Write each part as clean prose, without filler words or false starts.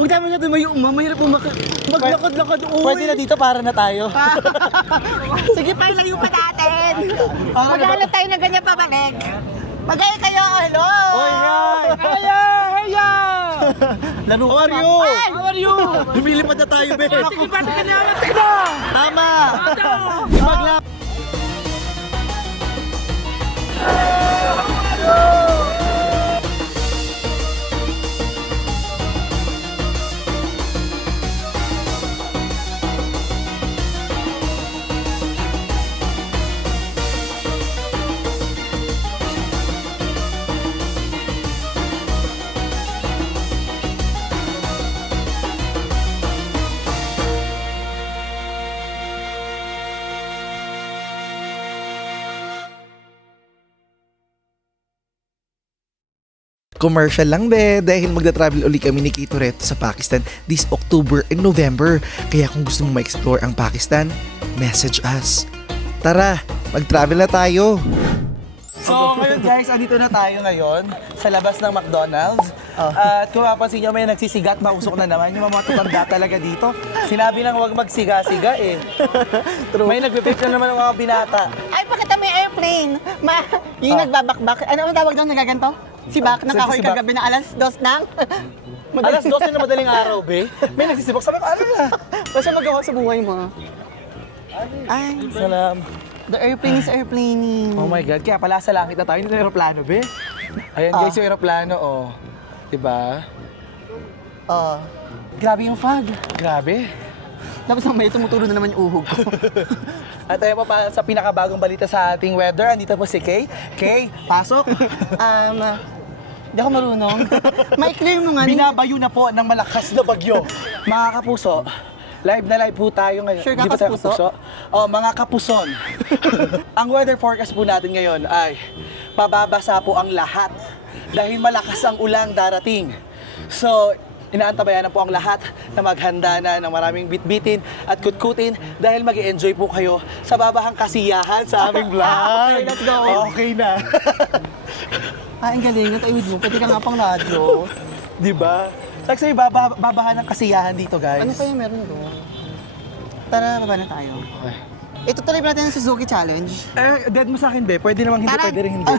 Huwag tayo masyado mahirap maglakad-lakad. Pwede na dito para na tayo. Sige pa, layo pa natin. Maghanap tayo na ganyan pabalik. Magaya kayo, hello! Oy, hi! Hiya! Laro ka, How are you? Ay! How are you? Lumilipad na tayo, Ben. Sige ba, tignan! Tama! Maglap! Commercial lang be, dahil magta-travel uli kami ni Kito Reto sa Pakistan this October and November. Kaya kung gusto mo ma-explore ang Pakistan, message us. Tara, mag-travel na tayo! So ngayon guys, andito na tayo ngayon sa labas ng McDonald's. At kung mapapansin nyo, may nagsisigat, mausok na naman. Yung mga tutanda talaga dito. Sinabi nang huwag magsiga-siga eh. May nagbe-vape na naman ng mga binata. Ay, pakita mo yung airplane. Yung nagbabakbak. Ano tawag doon, nagaganto? Si Bak, nakakoy Si Bak. kagabi na alas 2 ng... Alas 12 na madaling araw, be. May nagsisibak. Sabi ko, ano na? Basta magawa sa buhay mo. Ay, Salam. the airplane is airplaning. Oh my God, kaya pala sa langit na tayo. Hindi na aeroplano, be. Ayan guys, yung aeroplano, oh. Diba? Oh. Grabe yung fog. Grabe. Tapos ang may tumutulo na naman yung uhog ko. At ayun pa sa pinakabagong balita sa ating weather, andito po si Kay. Kay, pasok. Hindi ako marunong. Maikli mo nga. Binabayo na po ng malakas na bagyo. Mga kapuso, live na live po tayo ngayon. Sure ka, Di ba tayo kapuso? Oh, mga kapuson. Ang weather forecast po natin ngayon ay pababasa po ang lahat dahil malakas ang ulang darating. So, inaantabayan na po ang lahat na maghanda na ng maraming bitbitin at kutkutin dahil mag-enjoy po kayo sa babahang kasiyahan sa aming vlog. Okay, let's go. Okay na. Ay, ang galing. Natawid mo. Pwede ka nga pang radyo. Di ba? Sabi babahan ng kasiyahan dito, guys. Ano pa yung meron doon? Tara, baba na tayo. Ito tuloy ba natin ang Suzuki Challenge? Dead mo sa akin, be. Pwede namang hindi, Tara. pwede rin hindi.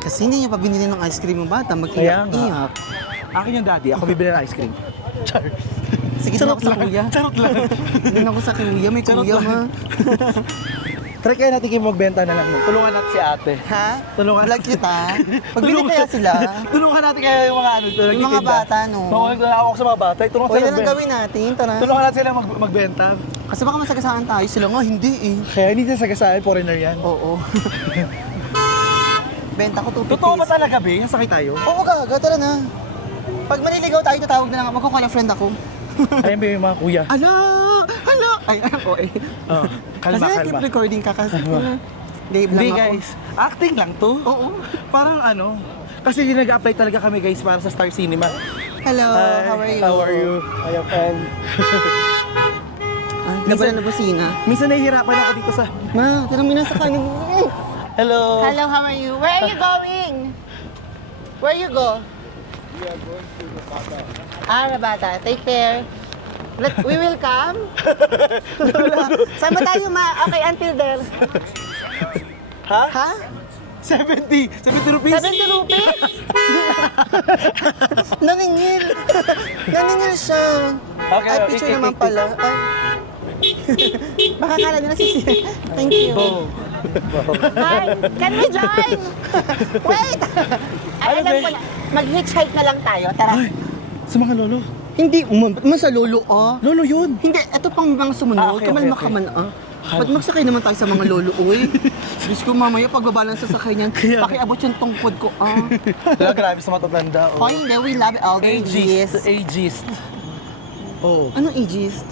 Kasi hindi niya pa binili ng ice cream ng bata. Kaya nga. Mag-iyak-iyak. Akin yung daddy, ako bibili ng ice cream. Char. Sige, doon ako sa kuya. Charot lang. Doon ako sa kuya. May Charot kuya, lang. ma. Try kaya natin kayo magbenta na lang. No? Tulungan natin si ate. Ha? Tulungan. Vlog kita. Pagbili kaya sila. Tulungan natin kaya yung mga ano. Yung mga bata, no? Tulungan ako sa mga bata. Tulungan O, sila yan ang gawin natin. Tara. Tulungan natin sila magbenta. Kasi baka masagasaan tayo. Sila nga, hindi eh. Kaya hindi sila sagasaan, foreigner yan. Oo. Benta ko 250. Totoo ba talaga, be? Nasakay tayo? Oo, gaga. Tara na. Pag maniligaw tayo, tatawag na lang. Magkukuha ng friend ako. Ayun, be, yung mga kuya. Ala! Ala! Ay, ako eh. Oh, Kasi keep recording ka kasi. Dave lang Hindi, ako. guys. Acting lang to. Oo. Parang ano. Kasi yung nag-apply talaga kami, guys, para sa Star Cinema. Hello, Hi, how are you? How are you? Hi, friend. Laban na busina. Minsan nahihirapan ako dito sa... Ma, tirang mo na sa kanin. Hello. Hello, how are you? Where are you going? Where you go? We are going to the Bata. Rabata. Take care. We will come. Saan ba tayo, ma? Okay, until there. Ha? Ha? 70 rupees. 70 rupees? Naningil. Naningil siya. Okay, Ay, picture take, naman take, pala. Ay. Baka kala nila si Thank you. Go. Hi, can we join? Wait! Ay, Ano, alam be? ko na. Mag-hitchhike na lang tayo. Tara. Ay, sa mga lolo. Hindi, ba't man sa lolo, Lolo yun. Hindi, ito pang mga sumunod. Okay, Kamalma okay. ka man, Ba't magsakay naman tayo sa mga lolo, uy? Diyos ko, mamaya pagbaba lang sa sakay niyan, Kaya- pakiabot yung tungkod ko, Wala, grabe sa matatanda. Hoy, hindi, we love elderlies. Ageist. Oh. Anong ageist?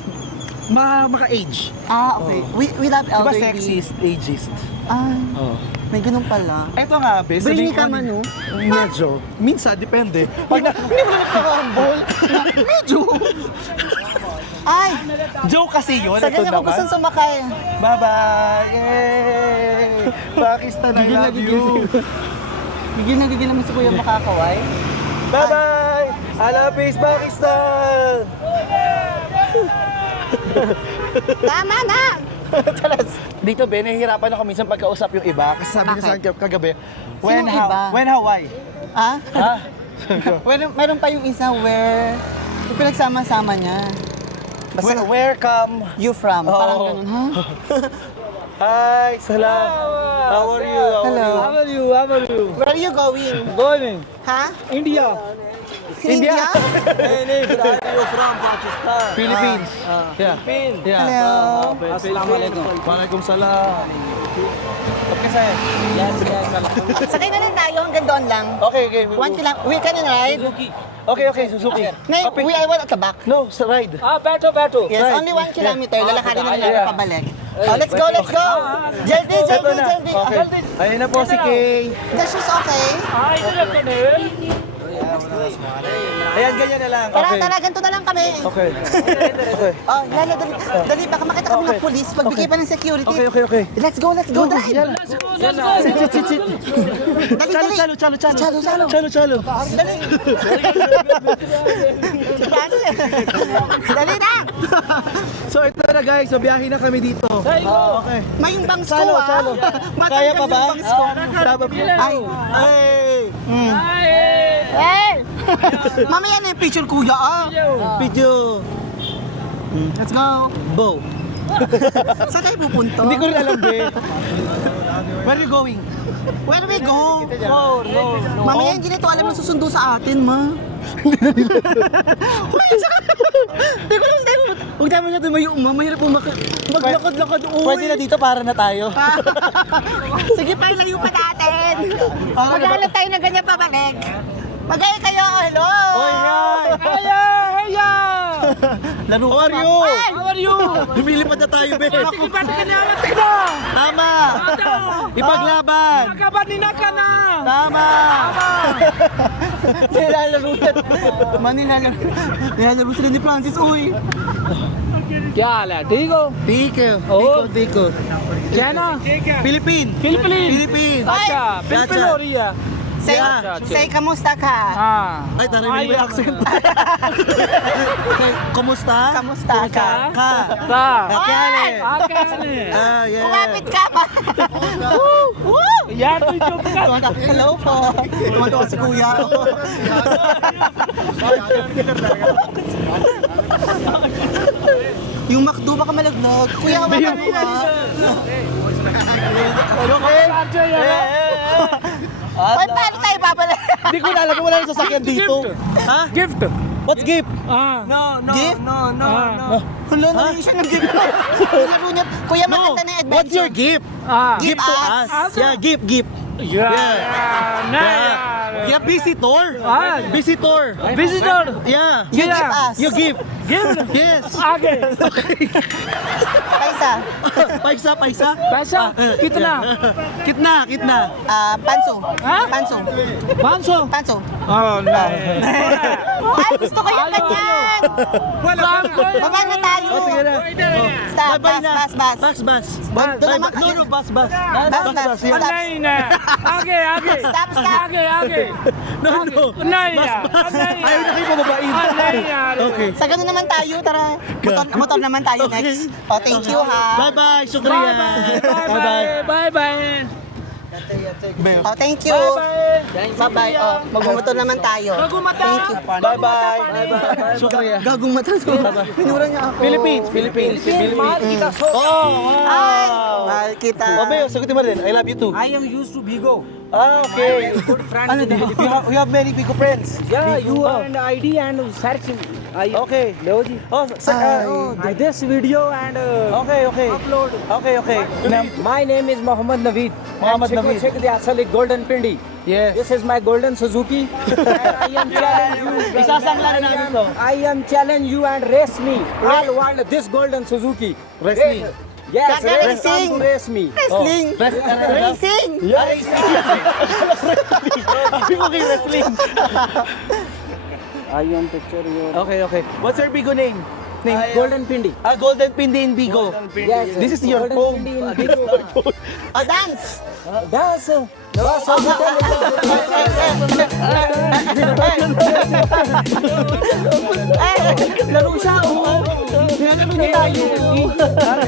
Maka-age. Okay. We love Diba elderly. sexist, ageist? Oh. May ganun pala. Eto nga, be. Brainy sabihin ka ko- man, no? Medyo. Minsan, depende. Pag hindi mo naman nakahambol. Medyo. Ay! Joke kasi yun. Sa Ito ganyan mo naman. gusto sumakay. Bye-bye! Yay! Pakistan, I love you! Gigil na gigil naman si Kuya makakaway. Bye-bye! Alapis, Pakistan! Tama na! Dito, Ben, nahihirapan ako minsan pagkausap yung iba. Kasi sabi niya sa akin kagabi, when, Sinong how, iba? when, how, why? Ha? Ha? Meron pa yung isa where yung pinagsama-sama niya. Where come? You from? Oo. Parang ganun, ha? Hi, salam. How are you? Hello. How are you? How are you? Where are you going? Going. Ha? India. India? Philippines. Yeah. Yeah. Hello. Assalamualaikum. Walaikum salam. Okay, sir. Yes, yes. Sakay na lang tayo, hanggang doon lang. Okay, okay. 1 kilometer. We can ride. Okay, okay, Suzuki. Nay, we I want at the back. No, sa ride. Bato, bato. Yes, Right. only 1 kilometer. Lalakarin na Yeah. lang pabalik. Oh, let's go, let's go! Jaldi, Ito jaldi, na. jaldi! Okay. Ayun na po si Kay. The shoes okay? Ayan, ganyan na lang. Tara, Okay. tara, ganito na lang kami. Okay. Okay. Oh, Lala, dali, dali, baka makita kami ng police, pagbigay pa ng security. Okay, okay, okay. Let's go, dali. Sit. Dali, dali. Chalo. Dali. Dali na! So ito na guys, so biyahe na kami dito. Okay. May yung bangs ko, Chalo. Kaya pa ba? Yung bangs ko. Ay, hey! Mamaya na yung picture, kuya, ah. Video. Let's go. Bow. Saan tayo pupunta? Hindi ko rin alam, be. Where are you going? Where do we go? No. Mamaya hindi na ito alam na susundo sa atin, ma. Uy, Hindi ko alam sa'yo. Huwag naman natin mahirap maglakad-lakad. Pwede na dito para na tayo. Sige pa, layo pa natin. Maghanap tayo na ganyan pabalik. Magaya kayo, hello! Oy, hi! Hiya! Hiya! Laro How are you? Ay! How are you? Lumilipad na tayo, be. Tikipati ka na! Tikda! Tama! Ipaglaban! Nakabanina ka na! Tama! Nilalaro yan. Nilalaro sila ni Francis, uy. क्या हाल है ठीक हो Diko. क्या है ना Philippine! Philippine अच्छा फिलिपीन हो रही है Say, Yeah. say, kamusta ka? हाँ Ay, taray, may accent. Okay, kumusta? Kamusta ka? Ka. का Kakale. आकाने Yeah. Kumapit ka ba? Woo! यार तू चुप कर Hello po. Tumatawa si kuya. Yung McDo baka malaglag. Kuya, hawakan mo ba? Ay, paano tayo babalik? Hindi ko nalagay, wala nang sasakyan dito. Ha? Gift What's gift? हाँ Gift? हाँ Hala, nalagay siya ng gift. Nilaro niya. Kuya, maganda na yung adventure. What's your gift? हाँ Gift Gift to us. us. Yeah, gift. यार नहीं Yeah, visitor. हाँ Visitor. Visitor Yeah. You Yeah. give us. You give. Gift Yes. आगे Paisa. Paisa. पैसा कितना Kitna. Panso. Ha? Panso. 500 Panso. oh नहीं Ay, gusto ko yung ganyan. Baba na tayo. Oh, sige na. Stop. Bye-bye na. Bus. Bus. Doon naman No, kayo. bus. Bus. Yeah. नहीं नहीं आगे Stop. आगे No. नहीं Bus. यार नहीं Ayaw na kayo pababain. नहीं यार Okay. Sa ganun naman tayo, tara. Motor naman tayo next. Oh, thank you ha. Bye-bye. Shukriya. bye bye Oh, thank you. Bye-bye. Oh, magmumotor naman tayo. Thank you. Bye-bye. Shukriya. Gagong mata to. Pinura niya ako. Philippines. Oh, Ay, mahal kita. Obe, sagutin mo rin. I love you too. I am used to Vigo Okay. good friend Ano, we have many Bigo friends. yeah you and ID and search I Okay. Low ji Oh, this video and okay. upload Okay. my name is Mohammed Naveed Mohammed And Naveed. check the asali golden pindi Yes. this is my golden Suzuki and I am challenge you Isasangla na namin to. I am challenge you and race me all world this golden Suzuki Wrestling. yes Racing. race me Wrestling. Racing. Sabi mo kay wrestling. I am picture your Okay. What's your Bigo name? golden pindi Golden Pindi in Bigo. yes This is your golden home. pindi in Vigo Oh, dance. dance Laro siya, oh. Nilalaro niya tayo.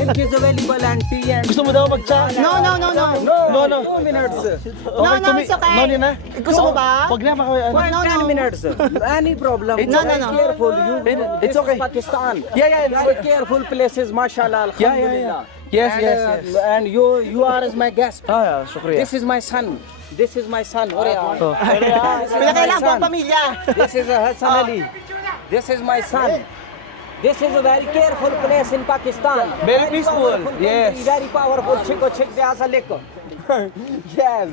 It is available and tea and Gusto mo daw mag-chat? No. No. 2 minutes. No, it's okay. No, na. Gusto mo ba? Wag na, No, 10 minutes. Any problem? It's No, Very no. careful. You. It's This okay. is Pakistan. Yeah. Very careful places, mashallah. Yeah. Alhamdulillah. Yes, And, yes. And you are as my guest. Ah, shukriya. This is my son. This is my son. Oh. Pinakailangan po ang pamilya. This is Hassan Ali. This is my son. This is a very careful place in Pakistan. Very peaceful. Powerful country, Yes. Very powerful. Check the asalik. Yes.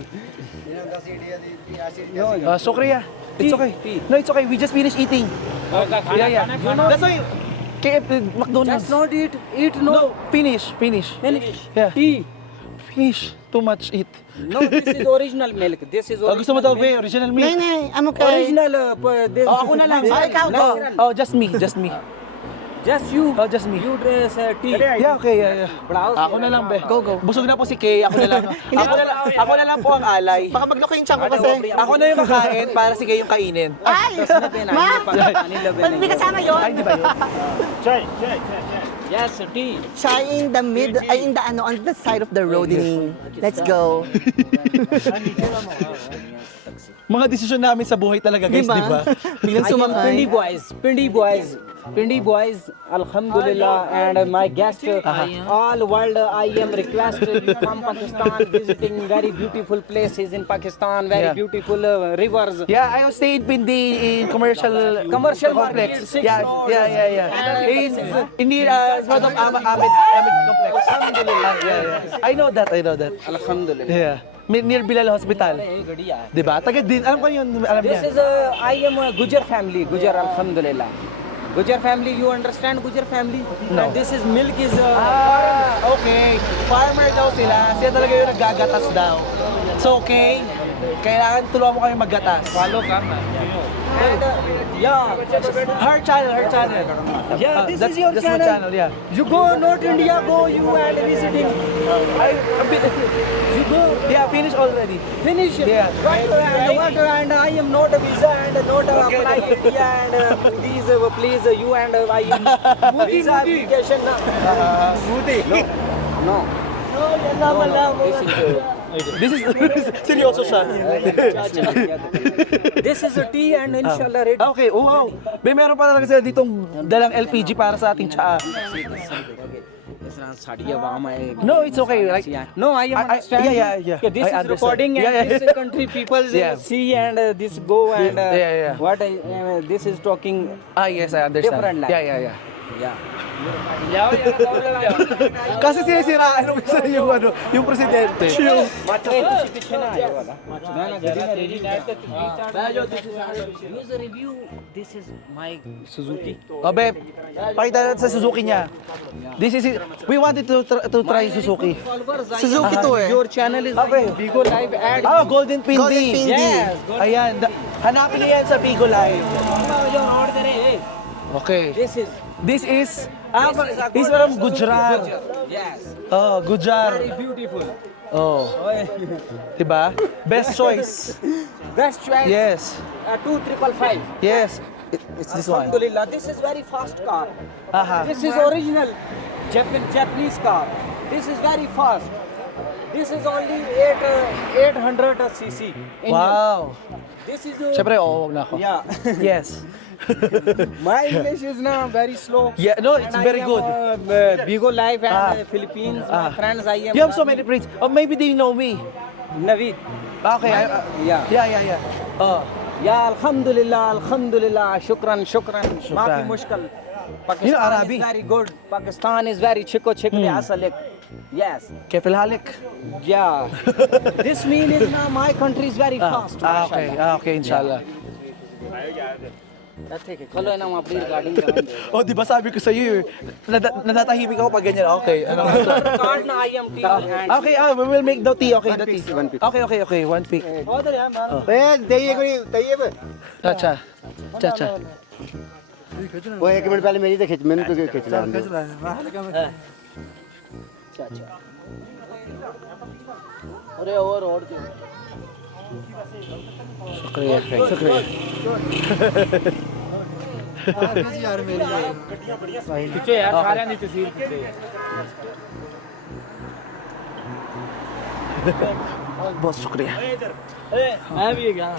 Shukriya. It's okay. Tea. No, it's okay. We just finished eating. Yeah. That's why KF McDonald's. Just not eat. Eat no. No, finish. Finish. Yeah. Tea. Finish. Too much eat. No, this is original milk. This is Oh, original gusto mo daw, milk. be? Original milk? Nay, I'm okay. Original. This, Oh, ako na lang. Ikaw, go. Oh, just me. Just you. Oh, just me. You dress tea. Yeah, okay, yeah. Browse. Ako na lang, be. Go. Busog na po si Kay. Ako na lang. Ako na lang po ang alay. Baka magloko yung tiyan ko kasi. Ako na yung kakain para si Kay yung kainin. Ay! Ma! Ba't hindi kasama yun? Ay, di ba yun? Yes, tea. Siya in the on the side of the road. Let's go. Mga desisyon namin sa buhay talaga, guys, di ba? Biglang sumakay. Pindi boys, Alhamdulillah, and my guest, all world, I am requested from Pakistan, visiting very beautiful places in Pakistan, very Yeah. beautiful rivers. Yeah, I stayed Pindi in commercial Commercial complex. market, 6 Yeah. floors. In the front of Ahmed complex. Alhamdulillah. Yeah. I know that. Alhamdulillah. Yeah. Near Bilal Hospital. Di ba? Taga din. Alam ko yun. Alam This niya. is I am a Gujar family, Gujar, Alhamdulillah. Gujar family, you understand Gujar family? No. And this is milk is Okay. Farmer daw sila. Sila talaga yung naggagatas daw. So, okay. Kailangan tulungan mo kami maggatas. Follow ka na. and yeah. Her channel. Yeah, this That's is your my channel. channel, yeah. You go North India, go you and visiting. You go Yeah, finish already. finish. Yeah. What and I am not a visa and not apply India and please please you and I am visa application na. No. This is seryoso siya. This is a tea and inshallah ready. Okay, oh, wow. Meron pa talaga sila ditong dalang LPG para sa ating tsaa. No, it's okay. Like, No, I am understand. yeah. This I is understand. recording and Yeah. this country people Yeah. see and this go and Yeah. what this is talking. Yes, I understand. Different line. Yeah. Yeah. Kasi sinisiraan nung isa yung presidente. Use a review. This is my Suzuki. Oh, babe, pakita natin sa Suzuki niya. This is it. We wanted to try Suzuki. Suzuki to eh. Your channel is Okay. Bigo Live ad. Ah, Golden Pindi. Golden Pindi. Yes. Ayan, hanapin niyo yan sa Bigo Live. Okay. This is He's from Gujarat. yes. Oh, Gujar. Very beautiful. Oh, diba? Best choice. Best choice. Yes. 2555. Yes. It's this one. Alhamdulillah. This is very fast car. Aha. This is original Japanese car. This is very fast. This is only 800 cc. Wow. This is Siyempre, wag na ako. yeah. Yes. My English is now very slow. Yeah, no, it's And very I am, good. Bigo Live and Ah. Philippines. My friends, I am. You have so many friends. Oh, maybe they know me. Naveed. Okay. Yeah. Yeah. Oh. Yeah, Alhamdulillah. Shukran. Maafi mushkil. You know Pakistan Arabic? is very good. Pakistan is very chico asalik. Yes. كيف الحالك? Yeah. This mean is now my country is very fast. Okay. Okay, inshallah. Kalo na mga regarding Oh, di ba sabi ko sa iyo, natatahimik ako pag ganyan. Okay, ano? card na I am tea. Okay, we will make the tea. Okay, the tea. Okay, one pick. Cha. वो एक मिनट पहले मेरी तो खिंच मैंने तो खिंच लिया अरे और शुक्रिया शुक्रिया ਪਿੱਛੇ ਯਾਰ ਸਾਰਿਆਂ ਦੀ ਤਸਵੀਰ ਪਿੱਛੇ बहुत शुक्रिया ਆ ਵੀ ਹੈਗਾ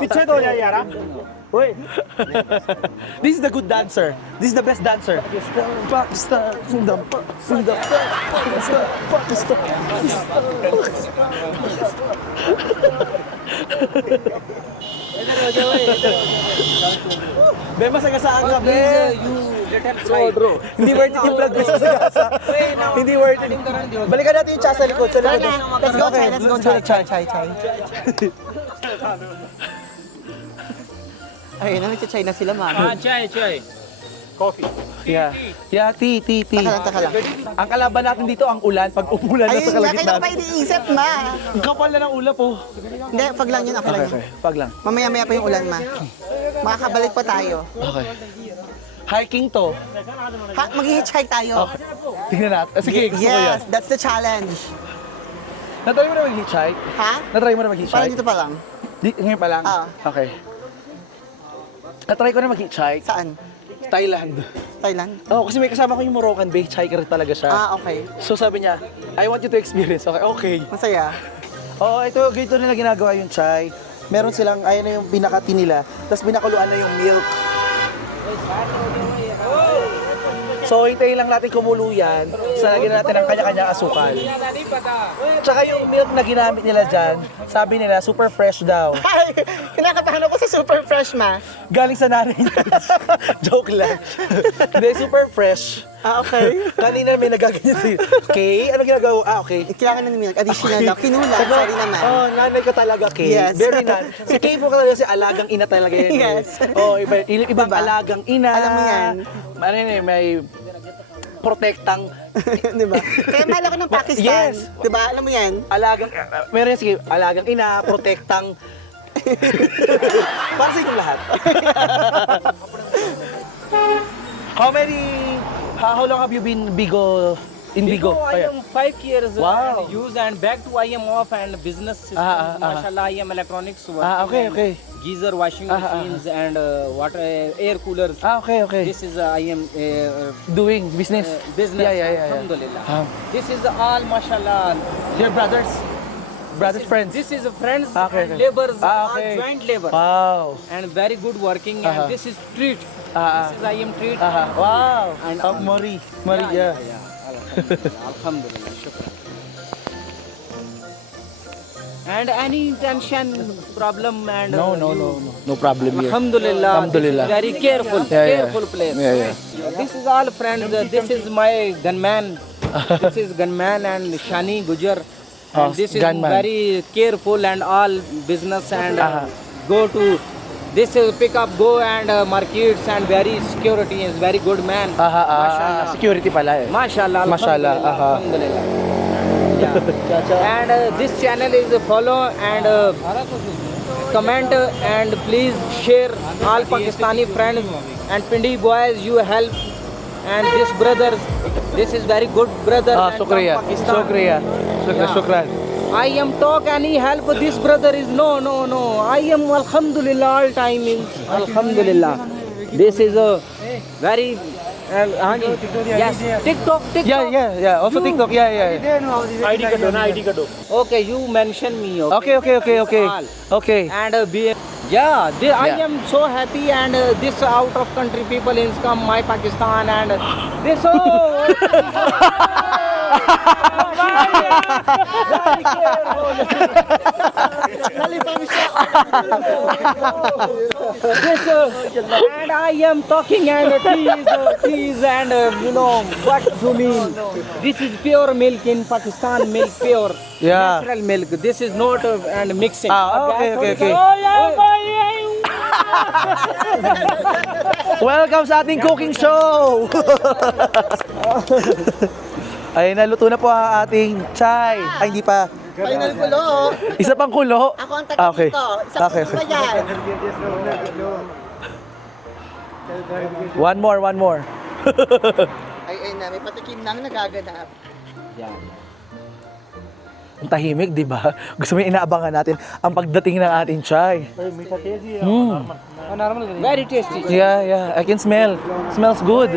पीछे तो हो जाए यार ओए this is the good dancer this is the best dancer Pakistan freedom May masagasaan ka, Ben. Hindi worth it yung vlog mo sa sagasa. Hindi worth it. Balikan natin yung cha sa likod. Sa likod. Let's go, Chai. Let's go, Chai. Chai. Ay, nag-Chai na sila, man. Chai. Yeah, tea. Taka lang. Ang kalaban natin dito, ang ulan. Pag umulan na Ayun sa nga, kailan kalagitnaan. pa iniisip, ma? Ang kapal na ng ulap, oh. Hindi, pag lang yun, okay lang yun. Pag lang. Mamaya-maya pa yung ulan, ma. Makakabalik pa tayo. Okay. Hiking to. Ha, mag-hitchhike tayo. Tingnan natin. Sige, gusto ko yan. Yes, that's the challenge. Natry mo na mag-hitchhike? Ha? Natry mo na Parang mag-hitchhike? dito pa lang. Ngayon pa lang? Oo. Okay. Natry ko na mag-hitchhike. Saan? Thailand. Thailand? Oo, kasi may kasama ko yung Moroccan ba, hitchhiker talaga siya. Ah, okay. So sabi niya, I want you to experience. Okay. Masaya. Oo, ito, ganito nila ginagawa yung chai. Meron silang, ayan na yung pinakati nila, tapos binakuluan na yung milk. So, hintayin lang natin kumulo yan. Sa lagyan natin ang kanya-kanya asukal. Tsaka yung milk na ginamit nila dyan, sabi nila, super fresh daw. Ay, kinakatahan ako sa super fresh, ma. Galing sa nanay niya. Joke lang. Hindi, super fresh. Ah, okay. Kanina may nagaganyan sa'yo. Okay, ano ginagawa? Okay. Kailangan ng milk. Additional daw. Kinulang. Sorry naman. Oh, nanay ka talaga, Kay. Yes. Very nan. Si Kay po talaga si alagang ina talaga yan. Yes. Oh, ibang Diba? alagang ina. Alam mo yan. Ano yun eh, may protektang Di ba? Kaya mahal ako ng Pakistan. Yes. Di ba? Alam mo yan? alagang, meron yan, sige, alagang ina, protektang para sa inyong lahat. How long have you been in Bigo? I am 5 years Wow. use and back to I am off and business system. Mashallah, I am electronics work. Okay, and okay. Geyser, washing machines and water air coolers. Okay. This is I am Doing business. business. Yeah. Alhamdulillah. This is all mashallah. Your brothers? Brothers, friends? This is friends Okay. and laborers, Okay. all joint labor. Wow. And very good working and this is treat. This is I am treat. Wow. And Mori. Yeah. Alhamdulillah. Shukran. And any tension, problem and No problem here. Alhamdulillah. Alhamdulillah. This is very careful, careful place. This is all friends. This is my gunman. This is gunman and Shani Gujar. And this is gunman. very careful and all business and go to this is pick up, go and markets and very security is very good man. Mashallah. Security pala eh. Mashallah. Mashallah, Alhamdulillah. Yeah. And this channel is follow and comment and please share all Pakistani friends and Pindi boys you help and this brothers. This is very good brother. and from Pakistan. Shukran. I am talk any help this brother is no. I am alhamdulillah all time is alhamdulillah. This is a very yes TikTok. Yeah. Also TikTok. Yeah. ID card. Okay, you mention me. Okay. All. Okay. And I am so happy and this out of country people is come my Pakistan and this and I am talking and tease and you know what you mean. This is pure milk in Pakistan, milk pure. Yeah. Natural milk. This is not and mixing. Okay. Welcome sa ating cooking show! Ay, naluto na po ang ating chai. Ay, hindi pa. Final kulo. Isa pang kulo. Ako ang taga Okay. dito. Isa Okay. pa yan. One more. Ay na, may patikim nang nagaganap. Ang tahimik, di ba? Gusto mo yung inaabangan natin ang pagdating ng ating chai. Very tasty. Yeah. I can smell. Smells good.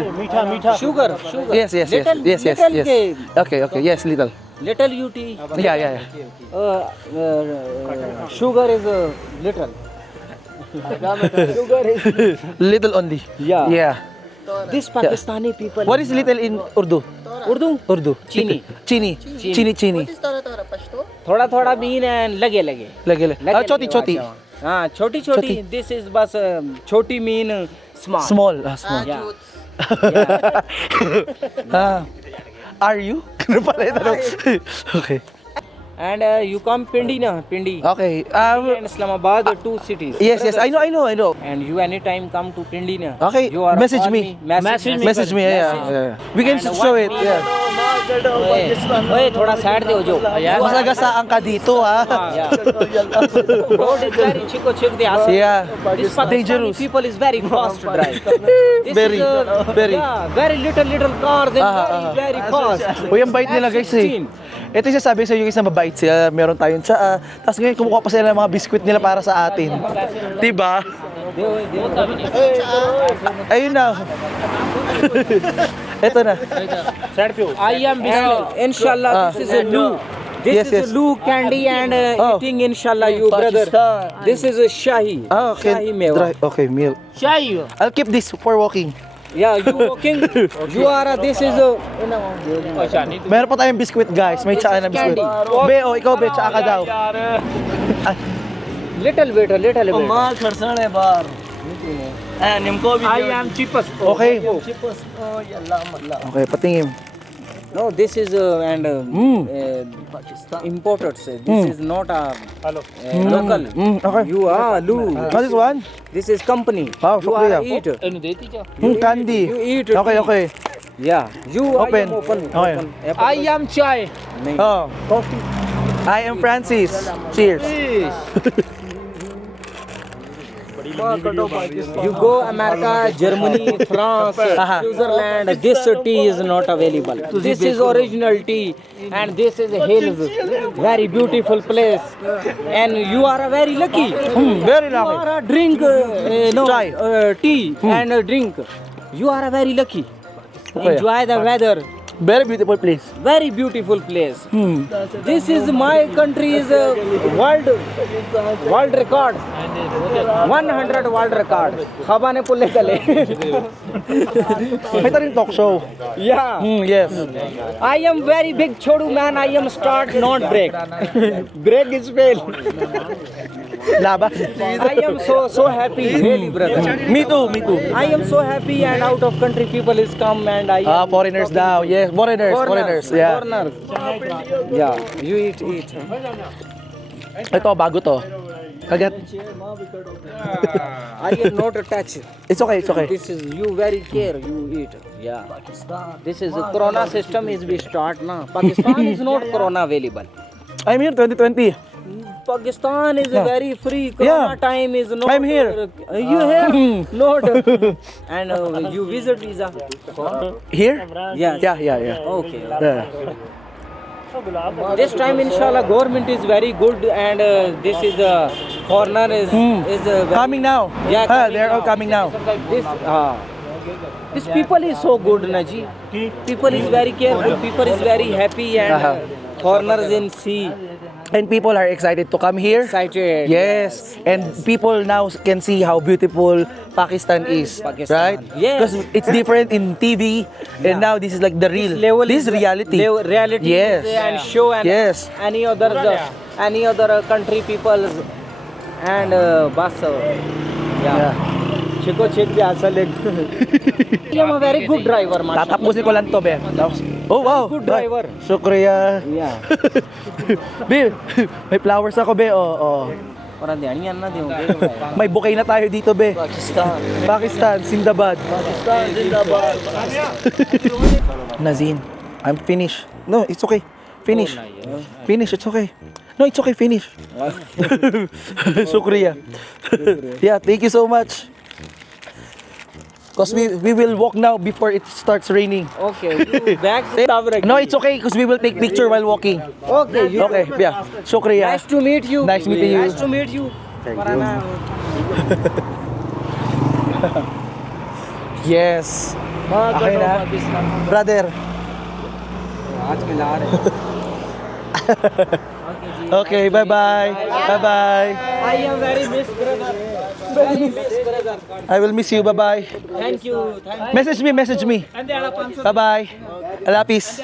Sugar. Yes. Little- Yes. little cake. Okay. Yes, little. Little UT. Yeah. Sugar is little. Sugar is. Little only. Yeah. This Pakistani people. What is little in Urdu? Urdu. Chini. Chini. What is tora pashto? थोड़ा bean and लगे. Lage. Choti. हाँ छोटी. This is बस छोटी mean small. Small. Ah, Yeah. jutes. Are you? Ano pala yung tanong? Okay. And you come Pindi na Pindi. Okay. And Islamabad, 2 cities. Yes. I know. And you anytime come to Pindi na. Okay. You are Message call me. Message me. Yeah. We can And show what it. we- Yeah. ओए थोड़ा साइड दे जो. Masagasaan ka dito, ha? Yeah. Road is very chico chick de asa. Yeah. This Pakistani Dangerous. people is very fast to drive. This Very, is, very. Yeah, very little cars and very fast. Uy, ang bait nila guys eh. Ito yung sasabi sa iyo guys na mabait sila. Meron tayong tsaa. Tapos ngayon kumukuha pa sila ng mga biskwit nila para sa atin. Diba? Ayun na. Ito na. I am inshallah this is a Lou. This is a Lou candy and Oh. eating inshallah you brother. This is a Shahi. Okay. Shahi mewa. Okay, milk. Shahi. I'll keep this for walking. Yeah, you walking. You are this is a Meron pa tayong biskwit guys. May tsaa na biskwit. Candy. Be, ikaw be, tsaa ka daw. little bit. I am cheapest. Okay. Okay, patingin. No, this is imported. This is not a local. Okay. You are Lou. What is one? This is company. Oh, you are shukriya. eat. Candy. You eat. Okay. Yeah. You Open. I am open. Okay. Open. I am chai. Oh. I am Francis. Cheers. You go America, Germany, France, Switzerland. This tea is not available. This is original tea, and this is hills. Very beautiful place, and you are very lucky. Very You lucky. are a drink, Chai. tea and a drink. You are very lucky. Okay. Enjoy the weather. Very beautiful place. Very beautiful place. This is my country's world record. 100 world record. Khabane pulle kale. May taring talk show. Yeah. Yes. I am very big chodu man. I am start not break. Break is fail. Laba. I am so happy, really, brother. Me too. I am so happy, and out of country people is come, and I am Foreigners daw. Yes, foreigners. Yeah. Foreigners. Yeah, you eat. Ito, bago to. Kagat. I am not attached. It's okay. This is you very care. You eat. Yeah. This is Corona system is we start now. Pakistan is not Corona available. I'm here 2020. Pakistan is No. very free. Corona Yeah. time is not. I'm here. You here? Not. And you visit visa. Here? Yes. Yeah. Okay. Yeah. This time, inshallah, government is very good, and this is foreigner is very, Coming now. Yeah, They're all coming now. This people is so good, Naji. People is very careful. People is very happy, and foreigners in sea And people are excited to come here. excited. Yes, and people now can see how beautiful Pakistan is, Pakistan. right? Yes. Because it's different in TV, and now this is like the real. Level This is reality. Reality Yes. is, and show and Yes. any other country peoples and bus. Yeah. Chico check the asal. I am a very good driver, mashallah. Tatapusin ko lang to, be. Oh, wow. Good driver. Shukriya. Yeah. Be, may flowers ako, be. Oh. Para diyan na din. May bouquet na tayo dito, be. Pakistan, Sindabad. Nazin, I'm finished. No, it's okay. Finish. Oh, nice. Finish, it's okay. No, it's okay, finish. Shukriya. Yeah, thank you so much. Because we will walk now before it starts raining. Okay, you back to Tabrak. No, it's okay because we will take picture while walking. Okay, you Okay, yeah. Shukriya. Nice to meet you. Nice meeting you. Nice to meet you. Marana. Yes. Okay na. Brother. आज मिला रहे Okay, bye-bye. Bye-bye. I am very miss brother. Very miss brother. I will miss you. Bye-bye. Thank you. Thank you. Message me. Bye-bye. Alapis.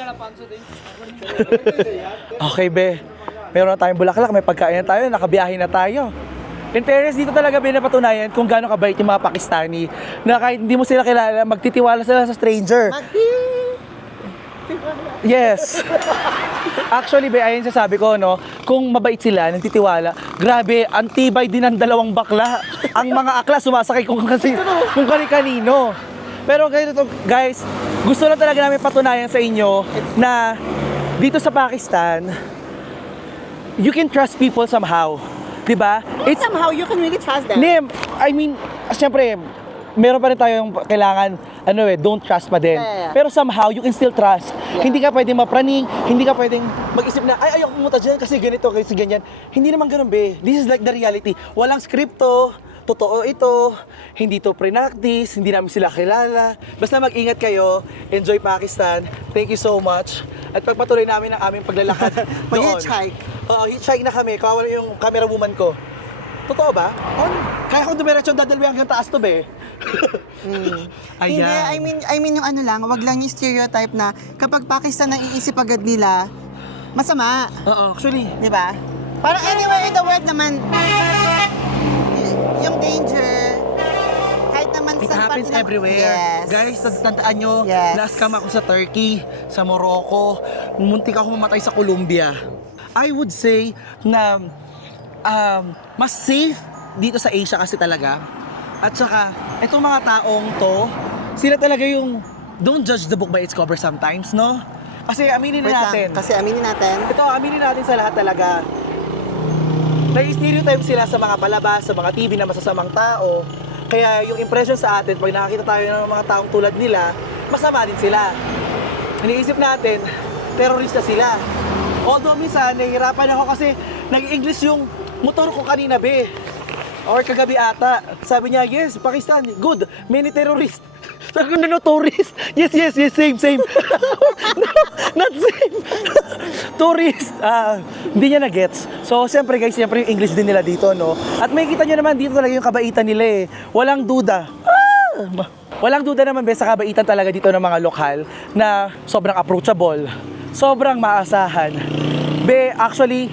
Okay, be. Meron na tayong bulaklak, may pagkain na tayo, nakabiyahe na tayo. In fairness, dito talaga pinapatunayan kung gaano kabait yung mga Pakistani na kahit hindi mo sila kilala, magtitiwala sila sa stranger. Yes. Actually, be, ayun sasabi ko, no, kung mabait sila, nagtitiwala, grabe, ang tibay din ng dalawang bakla. Ang mga akla sumasakay kung kani-kanino. Pero ganito, guys, gusto lang talaga namin patunayan sa inyo na dito sa Pakistan, you can trust people somehow. Diba? It's somehow you can really trust them. Hindi, I mean, siyempre, meron pa rin tayong kailangan, don't trust pa din. Yeah. Pero somehow, you can still trust. Yeah. Hindi ka pwedeng mapraning, hindi ka pwedeng mag-isip na, ay, ayoko pumunta dyan kasi ganito, kasi ganyan. Hindi naman ganun, be. This is like the reality. Walang skripto, totoo ito, hindi to pre-practice, hindi namin sila kilala. Basta mag-ingat kayo, enjoy Pakistan, thank you so much. At pagpatuloy namin ang aming paglalakad doon. Mag-hitchhike. Oo, hitchhike na kami, kawalan yung camera woman ko. Totoo ba? Kaya kung dumiretso dadalwi hanggang taas to, be. Hindi, I mean yung ano lang, wag lang yung stereotype na kapag Pakistan ang iisip agad nila, masama. Oo, actually. Di ba? Parang anywhere in the world naman, yung danger, kahit naman It sa happens parte ng- everywhere. Yes. Guys, tandaan nyo, Yes. last scam ako sa Turkey, sa Morocco, muntik ako mamatay sa Colombia. I would say na mas safe dito sa Asia kasi talaga. At saka, itong mga taong to, sila talaga yung don't judge the book by its cover sometimes, no? Kasi aminin Wait na lang, natin. kasi aminin natin. Ito, aminin natin sa lahat talaga. Nai-stereotype sila sa mga palabas, sa mga TV na masasamang tao. Kaya yung impression sa atin, pag nakakita tayo ng mga taong tulad nila, masama din sila. Iniisip natin, terorista sila. Although minsan, nahihirapan ako kasi nag-English yung motor ko kanina, be. Or kagabi ata. Sabi niya, yes, Pakistan, good, many terrorists. Sabi ko, no, tourist. Yes, same. No, not same. Tourist. Hindi niya na-gets. So, siyempre guys, siyempre yung English din nila dito, no? At may kita nyo naman, dito talaga yung kabaitan nila eh. Walang duda. Walang duda naman, be, sa kabaitan talaga dito ng mga lokal na sobrang approachable, sobrang maasahan. Be, actually,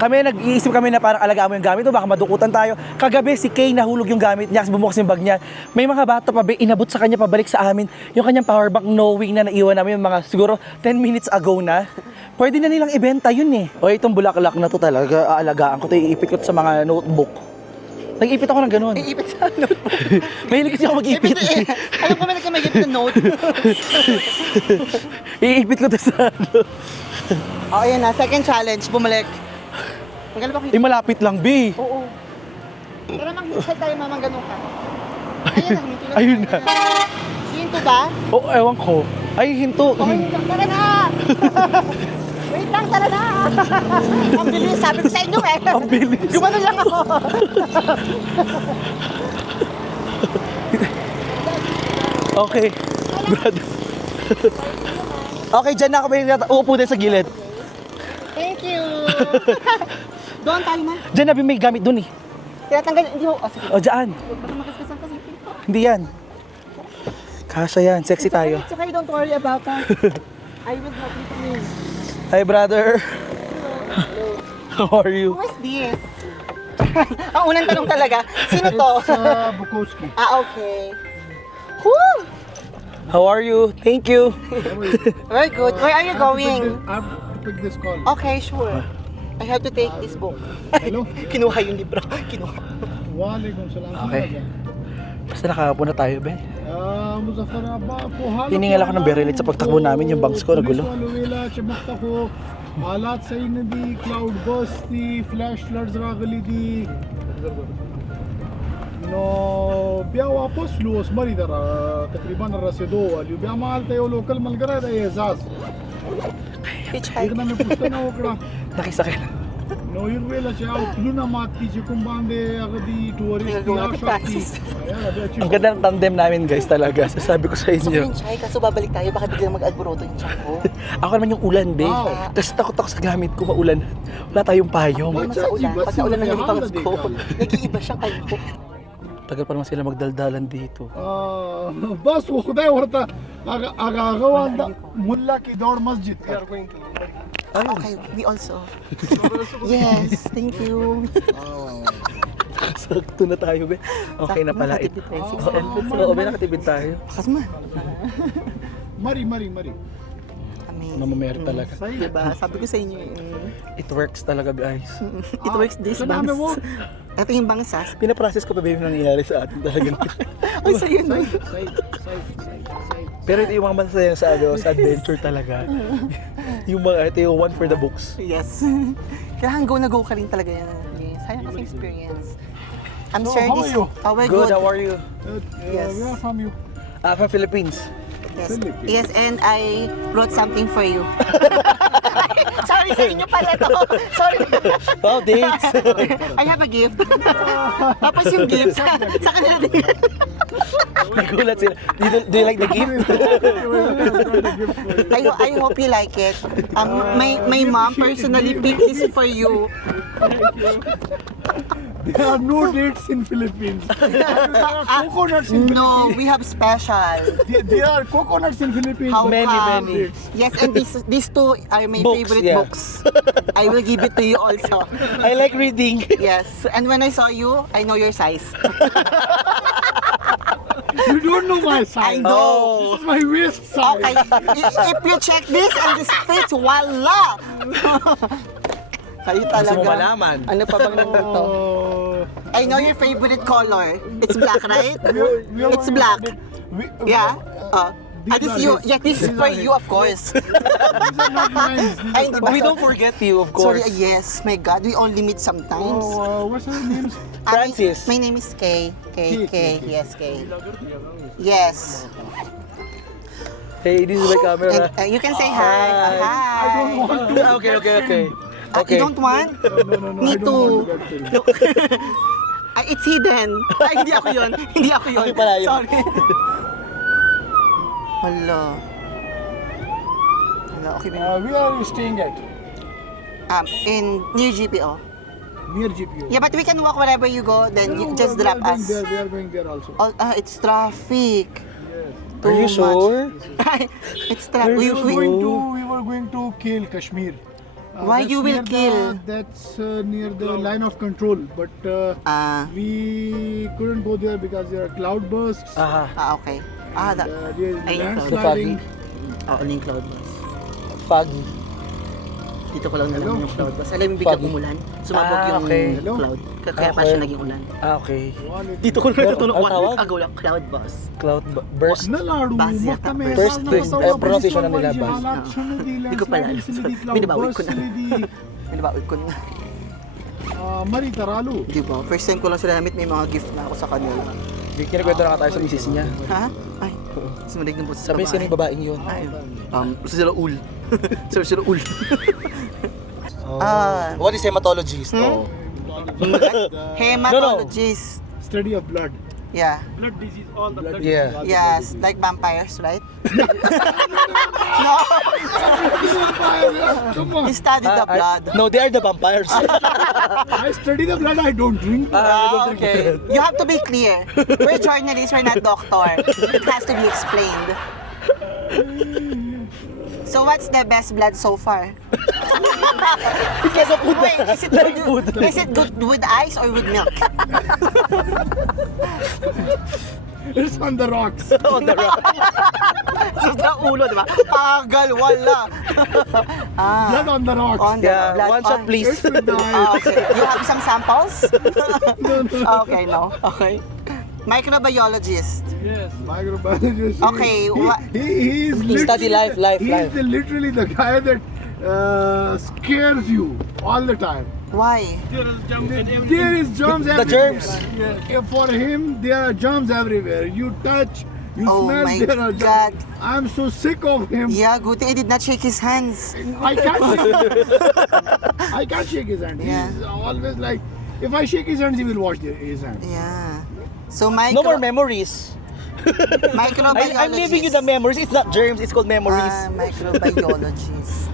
nag-iisip kami na parang alagaan mo yung gamit o baka madukutan tayo. Kagabi si Kay nahulog yung gamit niya kasi bumukas yung bag niya. May mga bata pa, be, inabot sa kanya pabalik sa amin yung kanyang power bank knowing na naiwan namin yung mga siguro 10 minutes ago na. Pwede na nilang ibenta yun eh. O itong bulaklak na to talaga, aalagaan ko to, iipit ko to sa mga notebook. Nag-ipit ako ng ganun. Iipit sa notebook. Mahilig kasi ako mag-ipit. Alam ko may nagkamagipit ng note. Iipit ko to sa ano. Oh, ayan na, second challenge, bumalik. Magaling ba kayo? Malapit lang, B. Oo. Pero mag-hitchhike tayo, mamang ganun ka. Ayun na, hinto na. Ayun na. Hinto ba? Oh, ewan ko. Ay, hinto. Oh, hinto. Tara na! Wait lang, tara na! Ang bilis, sabi ko sa inyo eh. Ang bilis. Gumano lang ako. Okay. Brother. Okay, dyan na ako. Uupo din sa gilid. Thank you. Doon tayo na. Dyan na, may gamit dun eh. Tinatanggal, hindi ho. Oh, sige. O, dyan. Baka magasgasan kasi. Hindi yan. Kasha yan. Sexy tayo. It's okay, don't worry about that. I will help you to move. Hi, brother. How are you? Who is this? Ang unang tanong talaga, sino to? Bukowski. Okay. Whew! How are you? Thank you. Very good. Where are you going? I have to pick this call. Okay, sure. I have to take this book. Hello? Kinuha yung libro. Kinuha. Walaikum salam. Okay. Basta nakakapo na tayo, Ben. Muzaffar Abba po. Hiningal ako ng very late sa pagtakbo namin, yung bangs ko nagulo. हालात सही नदी क्लाउड बस थी flash floods रागली थी नो بیا واپس لوس مری در تقریبا رسیدو والی بیا مال ته یو لوکل ملګری دی اعزاز Hitchhike. دغه مې پوښتنه وکړه Nakisakay na. نو یو ویل چې او پلونه مات کی چې کوم باندې هغه دی ټوریست Ginagawa یا natin شاپی Francis. Ang ganda ng tandem namin guys talaga. Sasabi ko sa Gusto ko inyo. yung chai, kaso babalik tayo, baka biglang mag-alboroto yung chai ko. Ako naman yung ulan, be. Wow. Kasi takot ako sa gamit ko maulan. Wala tayong payong. Naman sa ulan, pag sa ulan na yung pangas ko, nag-iiba siyang ano. Tagal pa naman sila magdaldalan dito. بس و خدای ورته هغه وانده مولا کې دوړ مسجد ته Okay, we also. Yes, thank you. Sakto na tayo, be. Okay na pala. Nakatipid tayo, 6 entrance. Oo, be, nakatipid tayo. Bakas man. مری مری مری Amazing. Mamameri talaga. Diba? Sabi ko sa inyo, It works talaga, guys. it works this Sanabi mo. bangs. Ito yung bangsas. Pinaprocess ko pa, be, yung nangyayari sa atin talaga. Ay, sa'yo na. Pero ito yung mga masaya sa, sa adventure talaga. Yung mga, ito yung one for the books. Yes. Kailangan go na go ka rin talaga yan. Yes. Sayang kasi experience. I'm So, sure how this... are you? Oh, we're Good, good. how are you? Yes. Where from you? From Philippines. Yes. Philippines. Yes, and I brought something for you. Sorry sa inyo pala to. Sorry. Wow, dates! I have a gift. Tapos yung gift, sa kanila din. Nagulat sila. Do you like the gift? I hope you like it. My mom personally picked this for you. There are no dates in Philippines. There are coconuts in No, Philippines. we have special. There are coconuts in Philippines. How Many, come? many. Yes, and these two are my Books, favorite yeah. books. I will give it to you also. I like reading. Yes, and when I saw you, I know your size. You don't know my I size. know. This is my waist size. Okay, if you check this and this fits, voila! Kayo Gusto talaga. mo malaman? Ano pa bang nagtato? I know your favorite color. It's black, right? We are It's black. Yeah? These This are you. his. Yeah, this is These for are you, of course. These are not mine. These Ay, are- hindi ba? We don't forget you, of Sorry, course. yes. My God, we only meet sometimes. What's her name? Francis. My name is Kay. Kay. Kay. Yes, Kay. Yes. Hey, this is my camera. And, you can say hi. Hi. I don't want to. Okay, okay, okay. You Okay. don't want? No. Me I don't too. want to get killed. Ay, it's hidden. Ay, hindi ako yun. Hindi ako yun. Okay pala yun. Sorry. Hala. Hala, okay ba yun? Where are you staying at? In near GPO. Near GPO. Yeah, but we can walk wherever you go, then you just we drop are going us. There, we are going there also. Oh, it's traffic. Yes. Are you Too sure? much. It's traffic. Are you We were going to kill Kashmir. Why That's you will near kill? That's near the line of control, but we couldn't go there because there are cloud bursts. Okay. That. There is Ayun, landsliding. Ano yung cloud bus? Foggy. Dito ko lang Hello? nalaman yung cloud bus. Alam mo biglang Foggy. umulan. Sumabog Ah, yung okay. Hello? cloud. Kaya pa Okay. siya naging ulan. Okay. Dito ko lang natutulog. Ang tawag? Agaw lang, cloud bus. Cloud burst. Nalaru, Bus yata, basta may first halat thing, na sa pronunciation mga na nila, bus, bus. halat siya na di Hindi ko pala alam. landsliding sila, di cloud Binabawid burst ko na. sila, di, Binabawid ko na. Mari taralu. Di ba? First time ko lang sila namit, may mga gift na ako sa kanila. Kinakwento na nga tayo sa misis niya. Ha? Ay, sumalig ng puso sa Sabi sino yung babaeng yun? Ay, sila ul. Sila ul. What is hematologist? Hmm? Hematologist. Study of blood. Yeah. Blood disease, all the blood Yeah. Yes, like vampires, right? Come on. He studied the blood. No, they are the vampires. I study the blood, I don't drink. Okay. You have to be clear. We're journalists, we're not doctor. It has to be explained. So what's the best blood so far? Wait, is it good with ice or with milk? It's on the rocks. Sa ulo, di ba? Pagal, wala. Blood on the rocks. On the Yeah, blood one shot on- please. It's with the ice. Okay. You have some samples? No. Okay, no. Okay. Microbiologist. Yes, microbiologist. Okay, He is He study life. He is literally the guy that scares you all the time. Why? There is germs The everywhere. germs. For him, there are germs everywhere. You touch, you Oh smell, my there are God. germs. I'm so sick of him. Yeah, good thing I did not shake his hands. I can't I can't shake his hand. Yeah. He's always like, if I shake his hands, he will wash his hands. Yeah. So No more memories. microbiologist. I'm giving you the memories. It's not germs, it's called memories. Microbiologist.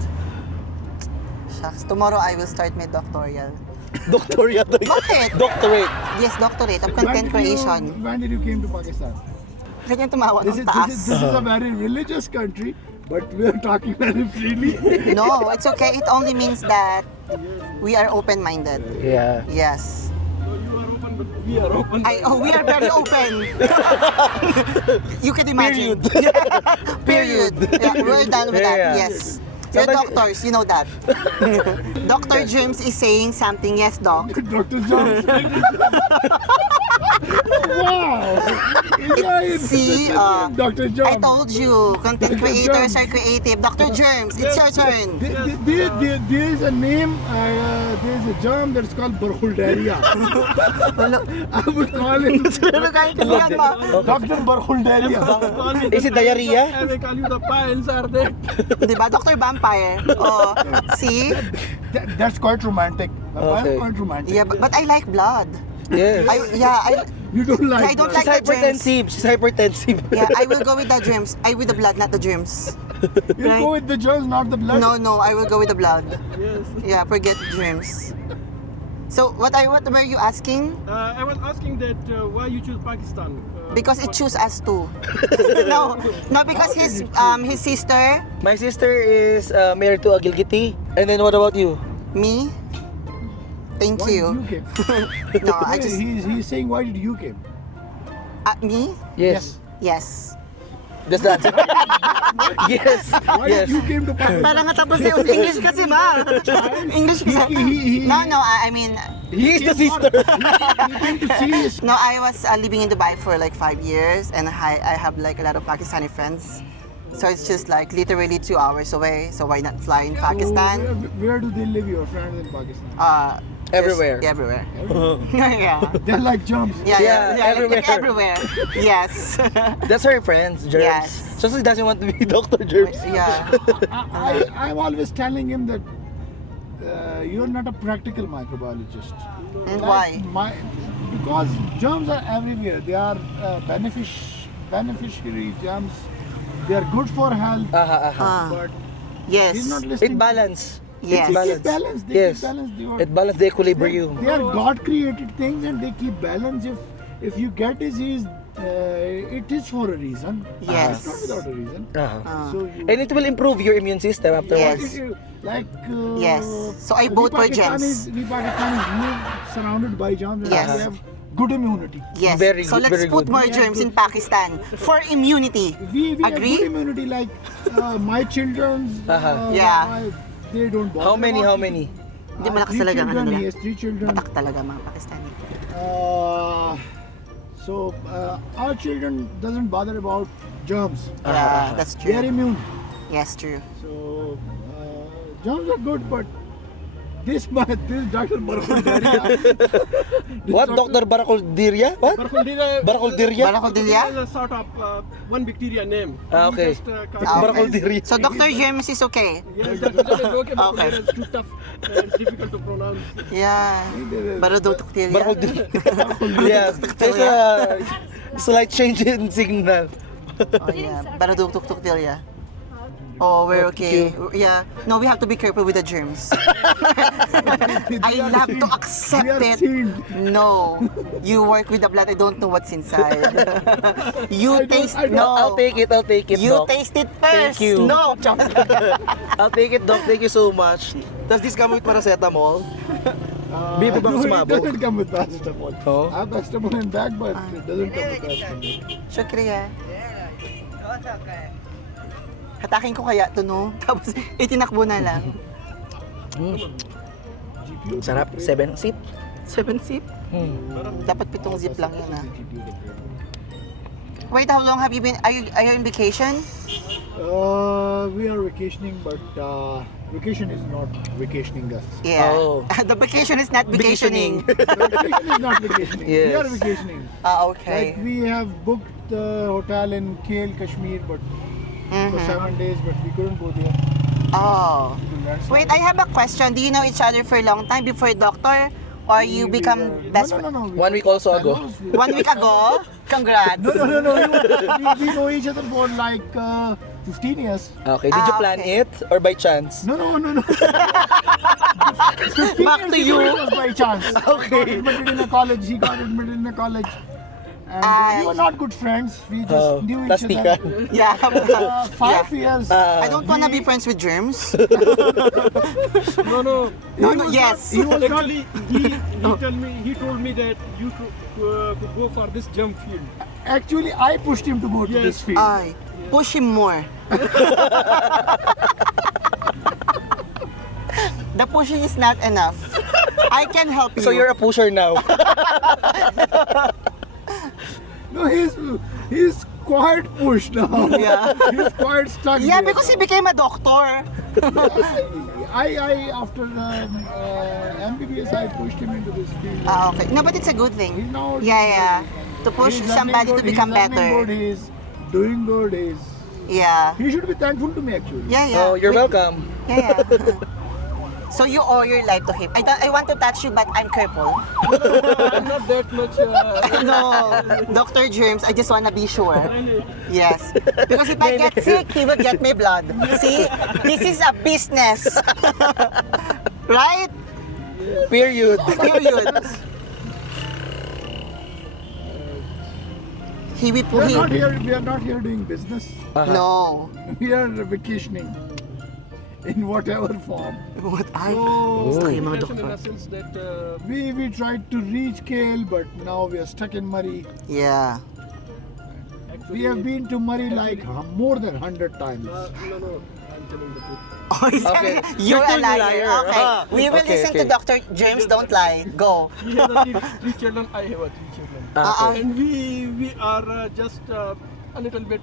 Shucks. Tomorrow I will start my doctoral. Doctorate. Bakit? Doctorate. Yes, doctorate of When content creation. when did you came to Pakistan? Ganyan tumawa This ng is, taas. this is a very religious country, but we are talking very freely. No, it's okay. It only means that we are open-minded. Yeah. Yes. We are open. We are very open. You can imagine. Period. Yeah, we're done with that. Yeah. Yes. You're Somebody- doctors, you know that. Dr. Germs is saying something. Yes, doc. Dr. Jones. Wow! See, Dr. Jones. I told you, content creators are creative. Dr. Germs, it's your turn. There is a name, there is a germ that's called Barhuldaria. I would call him Ano kayo kaibigan mo? Dr. Barhuldaria. Is it diarrhea? And they call you the piles are there. Diba, Dr. Vampire? Oh, see? That's quite romantic. Okay. Quite romantic. Yeah, but I like blood. Yes. You don't like I don't that. She's like the germs. hypertensive. She's hypertensive. Yeah, I will go with the germs. I with the blood, not the germs. You go with the germs, not the blood. No, I will go with the blood. Yes. Yeah, forget germs. So what were you asking? I was asking that why you choose Pakistan. Because it choose us too. no, because his sister, My sister is married to a Gilgiti. And then what about you? me. Thank Why you. did you came? No, I just He's saying, why did you came? me. Yes. Yes. Just that. Yes. Why Yes. did you came to Pakistan? Parang nga tapos English kasi ma. English kasi. No, I mean, He is the sister. He came to see his no, I was living in Dubai for like 5 years and I have like a lot of Pakistani friends. So it's just like literally 2 hours away. So why not fly in Pakistan? Where do they live, your friends in Pakistan? Everywhere. Just everywhere. yeah. They're like germs. Yeah, everywhere. Everywhere. Yes. That's her friends, Germs. Yes. So she doesn't want to be Dr. Germs. yeah. I'm always telling him that you're not a practical microbiologist. And why? Because germs are everywhere. They are beneficiary germs. They are good for health. But Yes. he's not listening. It balance. Yes. It's They keep balance. balance. They Yes. keep balance. It balance the equilibrium. They are God created things and they keep balance. If you get disease, it is for a reason. Yes. It's not without a reason. Ah. So you, And it will improve your immune system afterwards. Yes. like Yes. So I we vote for Pakistanis- germs. We Pakistanis live surrounded by germs and Yes. we have good immunity. Yes. Very So good, let's very put good. more germs in Pakistan for immunity. We have Agree? good immunity. Like my children's. Yeah. They don't bother. How many? about How it. many? Hindi malakas Three talaga ang ano children, nila. he has 3 children. Patak talaga mga Pakistani. So our children doesn't bother about germs. Yeah, that's They are true. immune. Yes, true. So germs are good, but this Dr. Barhuldaria. What? Dr. Barakuldiria? What? Barakuldiria. Barakuldiria? Barakuldiria? is a sort of one bacteria name. Ah, okay. Just, Ah, Barakuldiria. So Dr. Germs is okay. yeah, that is okay, but Okay. it's too tough and difficult to pronounce. Yeah. Barudutuktilya. Barakuldiria. Yeah. There's a slight change in signal. Oh yeah. Barudutuktilya. Oh, we're okay. Yeah. No, we have to be careful with the germs. I have to accept We are it. sealed. No. You work with the blood. I don't know what's inside. You taste. I don't- No. I'll take it, You Doc. taste it first. Thank you. No. I'll take it, Doc. Thank you so much. Does this come with paracetamol? Bibi bang No, it sumabog? doesn't come with paracetamol. Oh. I have paracetamol in bag, but it doesn't come with paracetamol. Shukriya. Hatakin ko kaya to, no? Tapos itinakbo na lang. Sarap. 7 sip. 7 zip? Hmm. Dapat 7 zip lang yun, ah. Wait, how long have you been? Are you in vacation? we are vacationing, but vacation is not vacationing us. Yeah. Oh. The vacation is not vacationing. The vacation is not vacationing. We are Yes. vacationing. Okay. Like we have booked the hotel in KL, Kashmir, but for 7 days, but we couldn't go there. Oh. That's Wait, I have a question. Do you know each other for a long time before doctor? Or you become best friends? No. 1 week also ago. 1 week ago? Congrats. No. We know each other for like 15 years. Okay, did you plan Okay. it or by chance? No. 15 Back years to ago you. it was by chance. Okay. Got admitted in a college. He got admitted in a college. And we were not good friends. We just Oh, knew each plastikan. other. Yeah. 5 years. I don't want to be friends with germs. No. No, yes. He was not. Actually, he told me that you could go for this jump field. Actually, I pushed him to go to this field. Ay, push him more. The pushing is not enough. I can help you. So you're a pusher now. No, he's quite pushed now. Yeah. He's quite stuck. Yeah, there. because he became a doctor. I after MBBS, I pushed him into this field. Ah, okay. No, but it's a good He's thing. now Yeah. To push he's learning somebody good, to become he's learning better. Good, he's doing good. Yeah. He should be thankful to me actually. Yeah. Oh, you're Wait, welcome. Yeah. So you owe your life to him. I want to touch you, but I'm careful. I'm not that much. No, Dr. Germs, I just want to be sure. Yes. Because if I get sick, he will get me blood. See? This is a business. Right? Period. Period. He will We are not here doing business. No. We are vacationing in whatever form. What I So, Extreme, vacation in doctor. a sense that We tried to reach KL, but now we are stuck in Murray. Yeah. We have been to Murray like more than 100 times. no, I'm telling the truth. Oh, he's Okay. You're a You're a liar. liar. Okay. Ah, We will okay, listen okay. to Dr. James. Don't lie. Go. He has three children. I have three children. Okay. And we are just a little bit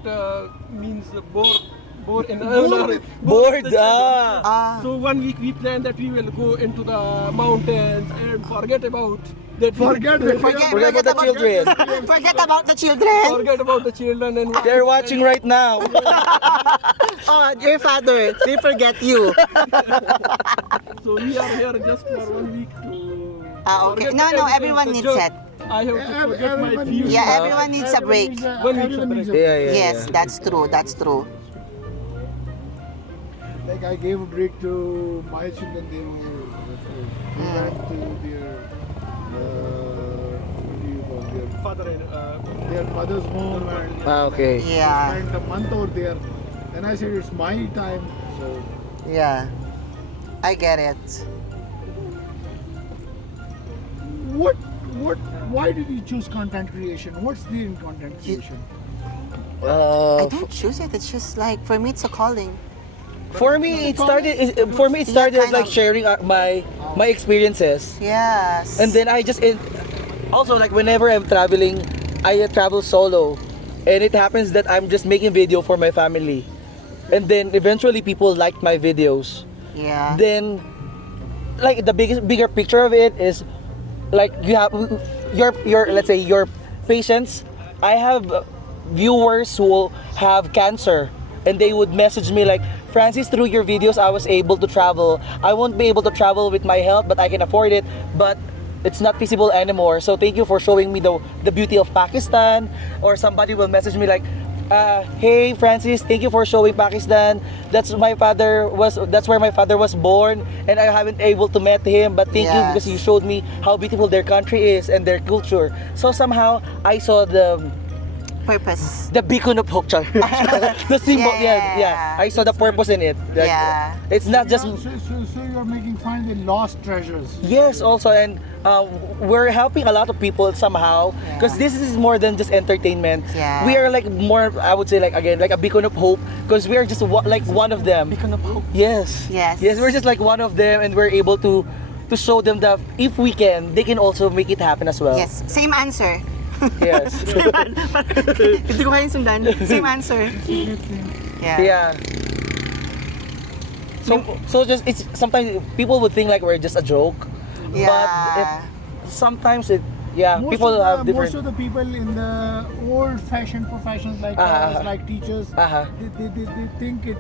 means bored in Bored, the children. Ah. So 1 week we plan that we will go into the mountains and forget about that. Forget it. Forget about the children. Forget about the children. Forget about the children and They're watching right now. Oh, your father. They forget you. so we are here just for 1 week to. Ah, okay. forget No, everything. everyone So needs just- it. I have to forget my fears. Yeah, everyone needs a break. Everyone needs a Yeah. Yes, that's true. That's true. Like I gave a break to my children. They went to their what do you call Father and their mother's home and Okay. Yeah. spent a month over there. Then I said it's my time. So Yeah. I get it. why did you choose content creation? What's there in content creation? I don't choose it. It's just like for me, it's a calling. For me, it started. For me, it started as kind like of. sharing my experiences, Yes. and then I just also like whenever I'm traveling, I travel solo, and it happens that I'm just making video for my family, and then eventually people liked my videos. Yeah. Then, like the bigger picture of it is, like you have your let's say your patients. I have viewers who have cancer, and they would message me like, Francis, through your videos I was able to travel. I won't be able to travel with my health, but I can afford it, but it's not feasible anymore. So thank you for showing me the beauty of Pakistan. Or somebody will message me like, hey Francis, thank you for showing Pakistan. That's where my father was born, and I haven't able to meet him, but thank you Yes. because you showed me how beautiful their country is and their culture. So somehow I saw the Purpose. beacon of hope, char. The symbol, Yeah. yeah. I saw the purpose in it. Like, Yeah. it's not just So you're making find the lost treasures. yes, also, and we're helping a lot of people somehow because this is more than just entertainment. Yeah. We are like more, I would say, like again, like a beacon of hope because we are just like one of them. Beacon of hope. Yes. Yes. Yes, we're just like one of them, and we're able to show them that if we can, they can also make it happen as well. Yes. Same answer. Yes. Hindi ko kayang sundan. Same answer. Yeah. Yeah. So just it's sometimes people would think like we're just a joke, Yeah. but sometimes Most people of the, have different. Most of the people in the old-fashioned professions like like teachers, they think it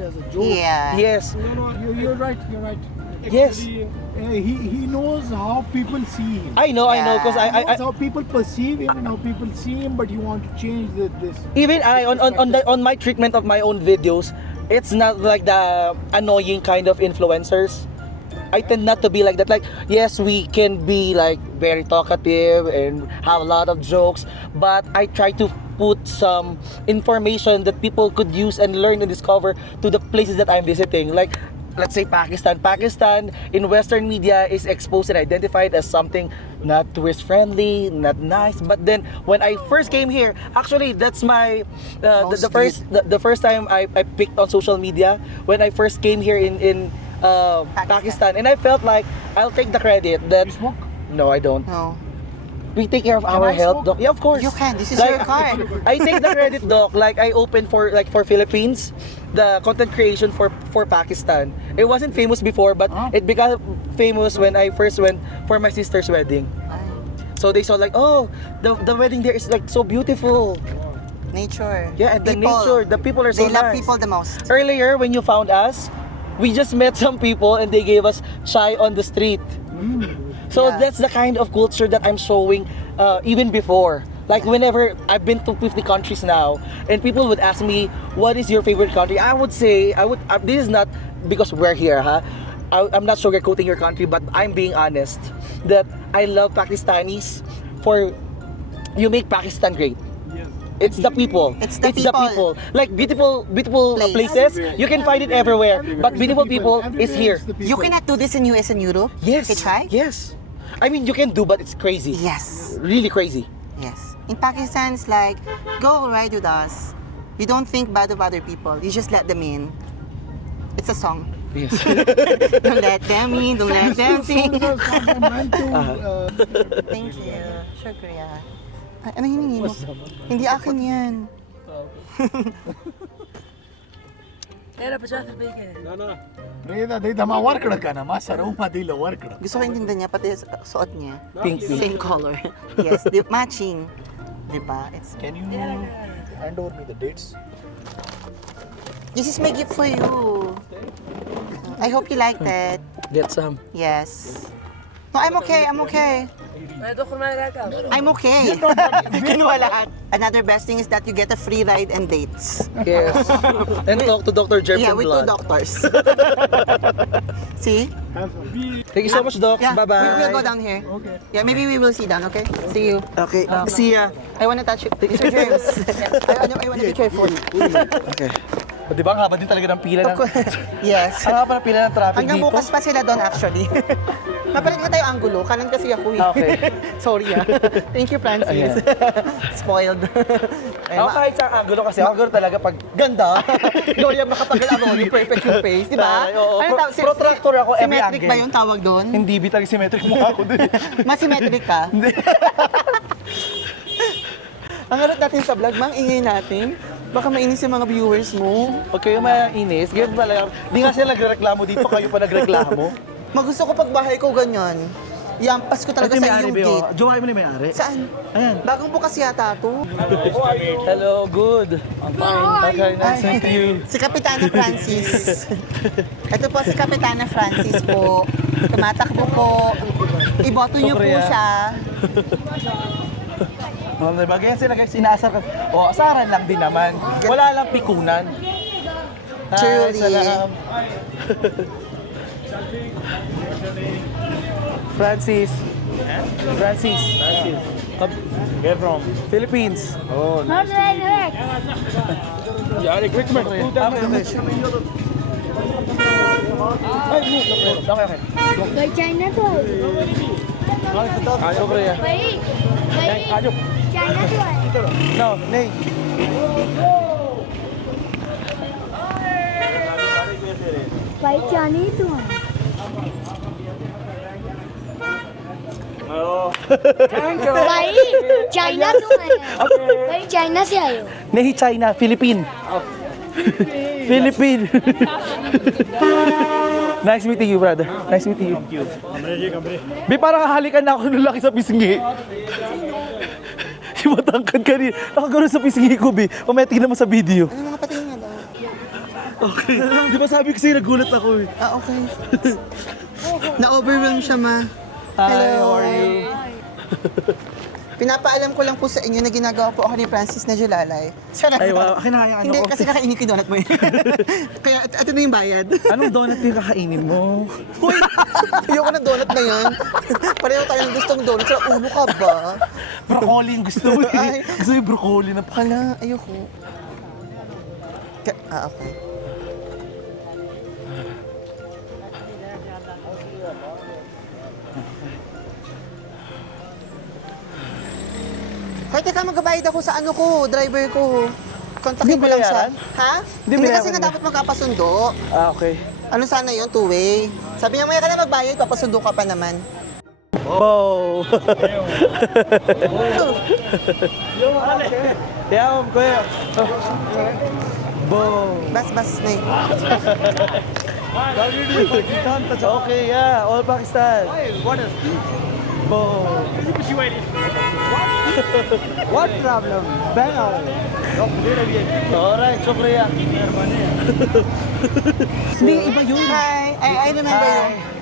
as a joke. Yeah. Yes, You're right. You're right. yes. He knows how people see him. I know, because Yeah. He knows I how people perceive him and how people see him, but you want to change this. even I on my treatment of my own videos, it's not like the annoying kind of influencers. I tend not to be like that. Like, yes, we can be like very talkative and have a lot of jokes, but I try to put some information that people could use and learn and discover to the places that I'm visiting. Like, let's say Pakistan. Pakistan in Western media is exposed and identified as something not tourist friendly, not nice. But then when I first came here, actually that's my the first time I picked on social media when I first came here in Pakistan, and I felt like I'll take the credit that. You smoke? No, I don't. No. We take care of our I health, smoke? Doc. Yeah, of course. You can. This is Like, your car. I take the credit, Doc. Like I opened for Philippines, the content creation for Pakistan. It wasn't famous before, but it became famous when I first went for my sister's wedding. So they saw like, oh, the wedding there is like so beautiful. Nature. Yeah, and the People. nature, the people are so They love nice. people the most. Earlier, when you found us, we just met some people and they gave us chai on the street. So Yeah. that's the kind of culture that I'm showing even before. Like whenever I've been to 50 countries now, and people would ask me, "What is your favorite country?" I would say, this is not because we're here, huh? I'm not sugarcoating your country, but I'm being honest that I love Pakistanis for you make Pakistan great. It's the people. It's the people. Like beautiful Place. places, you can find it everywhere. But beautiful people is here. You cannot do this in US and Europe? Yes. Okay, try? Yes. I mean, you can do, but it's crazy. Yes. Really crazy. Yes. In Pakistan, it's like, go ride with us. You don't think bad of other people. You just let them in. It's a song. Yes. Don't let them in, don't let them sing. Uh-huh. Thank you. Shukriya. Ay, ano hiningi mo? Hindi akin yan. Gusto ko intindihan niya, pati sa suot niya. Pink. Same color. Yes, matching. Diba? It's, Can you hand over me the dates? this is my gift for you. I hope you liked it. Get some. Yes. No, I'm okay. I'm okay. I'm okay. Kinuha lahat. Another best thing is that you get a free ride and dates. Yes. And talk to Dr. Jeff Yeah, from with two Blood. doctors. See? Thank you so much, Doc. Yeah, Bye-bye. we'll go down here. Okay. Yeah, maybe we will sit down, okay? See you. Okay. See ya. I wanna touch you. Mr. James. I wanna be careful. Okay. O, di ba? Ang haba din talaga ng pila ng... Yes. Ang haba ng pila ng traffic Hanggang dito. bukas pa sila doon actually. Napalit nga tayo anggulo. Kanan kasi ako eh. Okay. Sorry ah. Thank you, Francis. Ayan. Spoiled. Ako kahit sa angulo kasi, angulo talaga pag ganda. Gloria makatagal ano, yung perfect yung face, di ba? Oo. Ano tawag? Protractor ako every Symmetric angle. ba yung tawag doon? Hindi, bitag symmetric mukha ako dun. Mas symmetric ka? Ang harap natin sa vlog, mang ingay natin. Baka mainis yung mga viewers mo. Huwag kayo mainis. Ganyan talaga. Di nga sila nagreklamo dito, kayo pa nagreklamo. Magusto ko pag bahay ko ganyan. Iampas ko talaga sa iyong gate. Jowa mo na yung may-ari. Saan? Ayan. Bagong bukas yata to. Hello, good. I'm fine. Okay, nice to meet you. Si Kapitana Francis. Ito po si Kapitana Francis po. Tumatakbo po. Iboto niyo po siya. Diba? Ganyan sila guys, inaasar ka. O, asaran lang din naman. Wala lang pikunan. Truly. Salam. Francis. Francis. Where from? Philippines. Oh, nice. Yeah, equipment. Okay. By China to है Ayaw, Korea. भाई भाई China to है No, nay. भाई China to है भाई China to है भाई China से आए हो Nahi China, Philippine. Philippine. Nice meeting you, brother. Nice meeting you. Bi, parang hahalikan na ako nung laki sa pisngi. Yung matangkad ka rin. Nakagano sa pisngi ko, Bi. Mamaya tingnan mo sa video. Ano mga patingin nga daw? Okay. Di ba sabi ko sa'yo, nagulat ako eh. Ah, okay. Na-overwhelm siya, ma. Hi, how are you? Pinapaalam ko lang po sa inyo na ginagawa po ako ni Francis na Julalay. Sarap. Ay, wow. Akin na kaya Hindi, ano ko. kasi kakainin ko yung donut mo yun. Kaya, ito na yung bayad. Anong donut yung kakainin mo? Uy! Ayoko na donut na yan. Pareho tayo ng gustong donut. Sa ulo ka ba? Broccoli yung gusto mo Ay. eh. Gusto mo yung broccoli na pa. Hala, ayoko. Okay. Hoy, teka, magbabayad ako sa ano ko, driver ko. Kontakin Hindi ko lang siya. bayaran? Ha? Hindi Hindi kasi bayaran nga mo. dapat magkapasundo. Ah, okay. Ano sana yun, two-way? Sabi niya, maya ka na magbayad, papasundo ka pa naman. Oh. Yeah, kuya. Bo. Bas, na yun. Okay, yeah, all Pakistan. Bo. What problem? Bang! Alright, shukriya. Hindi, iba yun. Hi, I remember you.